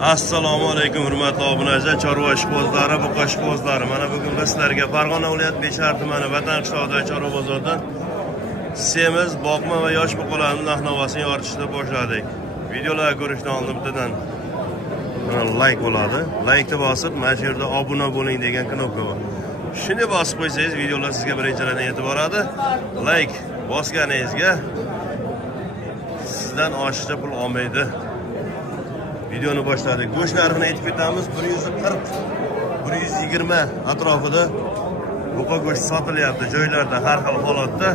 Assalomu alaykum hurmatli obunachilar, chorva ishqibozlari, buqa ishqibozlari. Mana bugun biz sizlarga Farg'ona viloyati Beshar tumani Vatan qishlog'idagi chorva bozoridan semiz, boqma va yosh buqalarning narx-navosini yoritishni boshladik. Videolarni ko'rishdan oldin bittadan like bo'ladi. Like'ni bosib, mana shu yerda obuna bo'ling degan knopka bor. Shuni bosib qo'ysangiz, videolar sizga birinchilardan yetib boradi. Like bosganingizga sizdan oshiqcha pul olmaydi. Videoni boshladik. Go'sht narxini aytib ketamiz. 140-120 atrofida buqa go'shti sotilyapti. Joylarda har xil holatda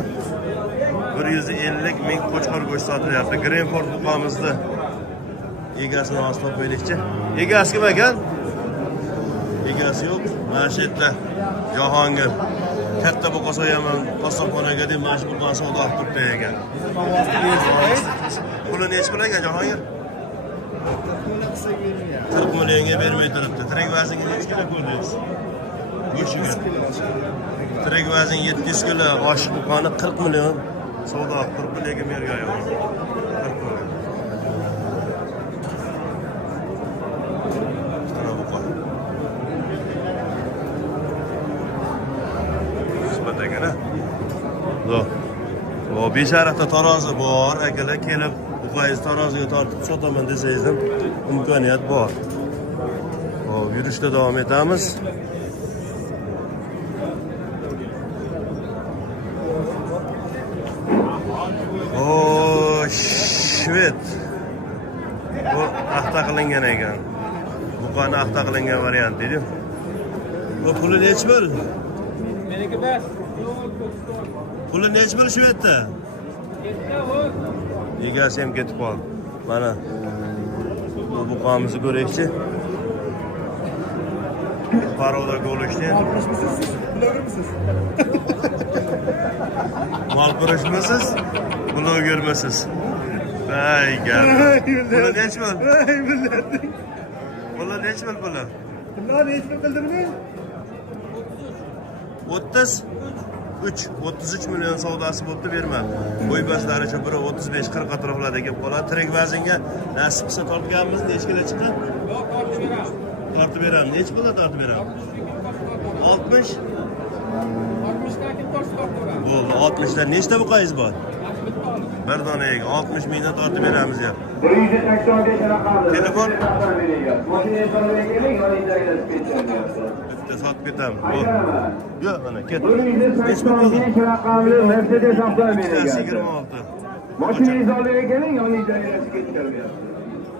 150 ming qo'chqor go'sht sotilyapti. Greenford buqamizni egasini hozir topaylikchi. Egasi kim ekan? Egasi yo'q. Mana shu yerda Jahongir katta buqa so'yaman, qassobxonaga deb mana shu buqani savdo qilib turibdi ekan. Puli necha pul ekan Jahongir? 40 millionga bermay turibdi. Tirik vaznga necha kilo ko'rdingiz? 500 kilo. Tirik vazn 700 kilo, oshiq buqani 40 million savdo qilib turibdi, lekin bergan yo'q. 40 million. Mana buqa. Sipat ekana. Zo'r. Va Beshariqda tarozi bor, akalar kelib buqangizni taroziga tortib sotaman desangiz ham imkoniyat bor. Hop, yurishda davom etamiz. Shved. Bu axta qilingan ekan. Buqani axta qilingan variant edi. Bu puli necha pul? Meniki bas. Puli necha pul Shvedda? Egasi ham ketib qoldi. Mana bu buqamizni ko'raylikchi. Paroda go'lishni. Blogermisiz? Malqurishmisiz? Blogermisiz? Ay gap. Puli necha pul? Ay bildim. Puli necha pul puli? Puli necha pul bildirmang? 33 million savdosi bo'pti, bermam. Bo'ybaslaricha biri 35-40 atroflarda kelib qoladi. Tirik vaznga nasib qilsa tortganmiz, necha kilo chiqqan? Tortib beramiz. Necha pulga tortib beramiz? 60. 60 dan tortib beramiz. Bo'ldi, 60 dan nechta buqangiz bor? Bir dona ekan 60 mingdan tortib beramiz ya. 185 raqamli. Telefon. Bitta sotib ketamiz. Yo'q, mana ket. 185 raqamli Mercedes avtomobili. 26. Mashinangizni olib keling, yoningizdan ketib.